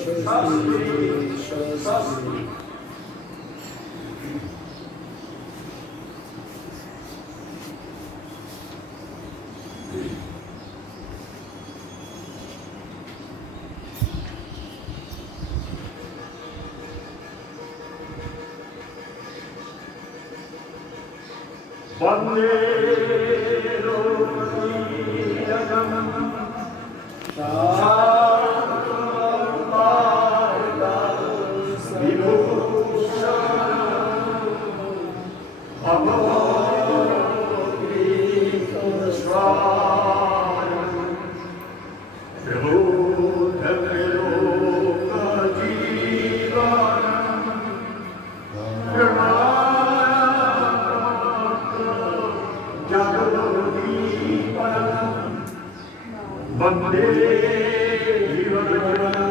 স্বস্তি স্বস্তি বন্দে রঘুবীরগম বন্দে রাধা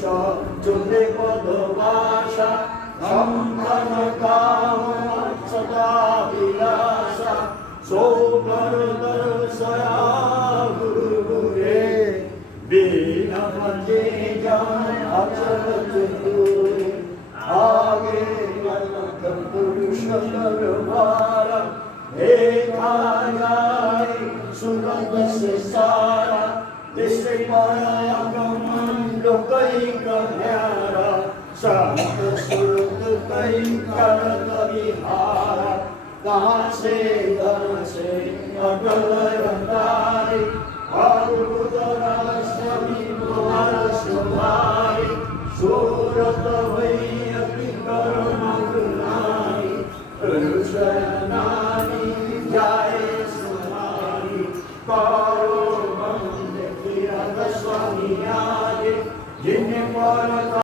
চুলে পদবাসা সম্পন্ন কাম সদা বিলাসা সৌকর দর্শয়া গুরুরে বিনা মধ্যে জন অচল চতুরে, আগে গলত পুরুষ দরবার। সে সারা त्यसै कन्यारा सन्त सुरत कै करतविहारा कहाँ से धन से अटल रंगारी अद्भुत राज